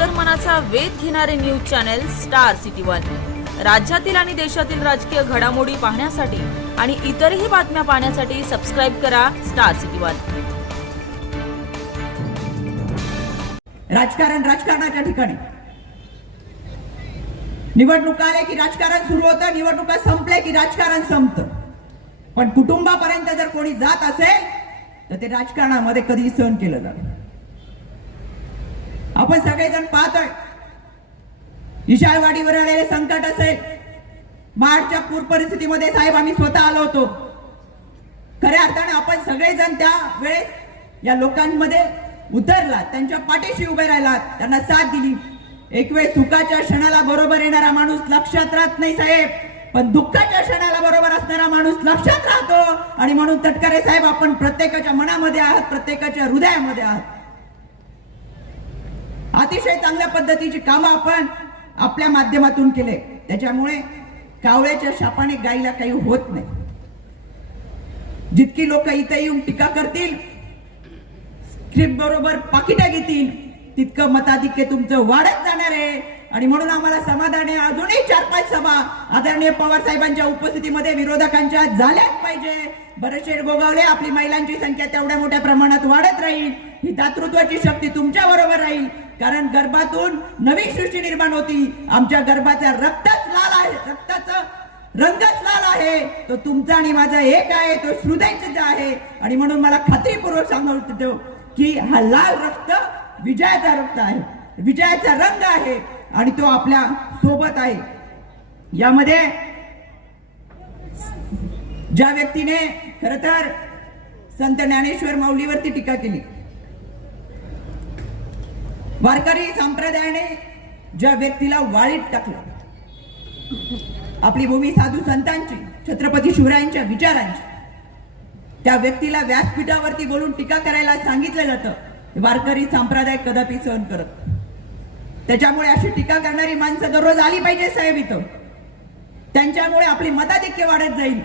अंतर्मनाचा वेध घेणारे news channel star city one. राज्यातील आणि देशातील राजकीय घडामोडी पाहण्यासाठी आणि इतरही बातम्या पाहण्यासाठी सबस्क्राईब करा स्टार सिटी वन. राजकारण राजकारणाच्या ठिकाणी. निवडणुका आले की राजकारण सुरू होतं निवडणुका संपल्या की राजकारण संपतं. पण कुटुंबापर्यंत जर कोणी जात असेल तर ते राजकारणामध्ये कधी सहन केलं जातं आपण सगळेजण पाहतोय. इशाळवाडीवर आलेले संकट असेल. बाळच्या पूर परिस्थितीमध्ये साहेब आम्ही स्वतः आलो होतो. खऱ्या अर्थाने आपण सगळेजण त्या वेळेस या लोकांमध्ये उतरलात त्यांच्या पाठीशी उभे राहिलात त्यांना साथ दिली. एक वेळ सुखाच्या क्षणाला बरोबर येणारा माणूस लक्षात राहत नाही साहेब. पण दुःखाच्या क्षणाला बरोबर असणारा माणूस लक्षात राहतो. आणि म्हणून तटकरे साहेब आपण प्रत्येकाच्या मनामध्ये आहात प्रत्येकाच्या हृदयामध्ये आहात. अतिशय चांगल्या पद्धतीची कामं आपण आपल्या माध्यमातून केले. त्याच्यामुळे कावळ्याच्या शापाने गायीला काही होत नाही. जितकी लोक इथे येऊन टीका करतील स्क्रिप्ट बरोबर पाकिटा घेतील तितकं मताधिक्य तुमचं वाढत जाणार आहे. आणि म्हणून आम्हाला समाधान आहे अजूनही चार पाच सभा आदरणीय पवार साहेबांच्या उपस्थितीमध्ये विरोधकांच्या झाल्याच पाहिजे. बरेचशे गोगावले आपली महिलांची संख्या तेवढ्या मोठ्या प्रमाणात वाढत राहील. ही दातृत्वाची शक्ती तुमच्या बरोबर राहील. कारण गर्भातून नवी सृष्टी निर्माण होती. आमच्या गर्भाचा रक्तच लाल आहे. रक्ताचं रंगच लाल आहे. तो तुमचा आणि माझा एक आहे. तो हृदयच आहे. आणि म्हणून मला खात्रीपूर्वक सांगतो की हा लाल रक्त विजयाचा रक्त आहे. विजयाचा रंग आहे. आणि तो आपल्यासोबत आहे. यामध्ये ज्या व्यक्तीने खर तर संत ज्ञानेश्वर माऊलीवरती टीका केली वारकरी संप्रदायाने ज्या व्यक्तीला वाळीत टाकलं आपली भूमी साधू संतांची छत्रपती शिवरायांच्या विचारांची त्या व्यक्तीला व्यासपीठावरती बोलून टीका करायला सांगितलं जातं वारकरी संप्रदाय कदापि सहन करत त्याच्यामुळे अशी टीका करणारी माणसं दररोज आली पाहिजे साहेब इथं. त्यांच्यामुळे आपली मताधिक्य वाढत जाईल.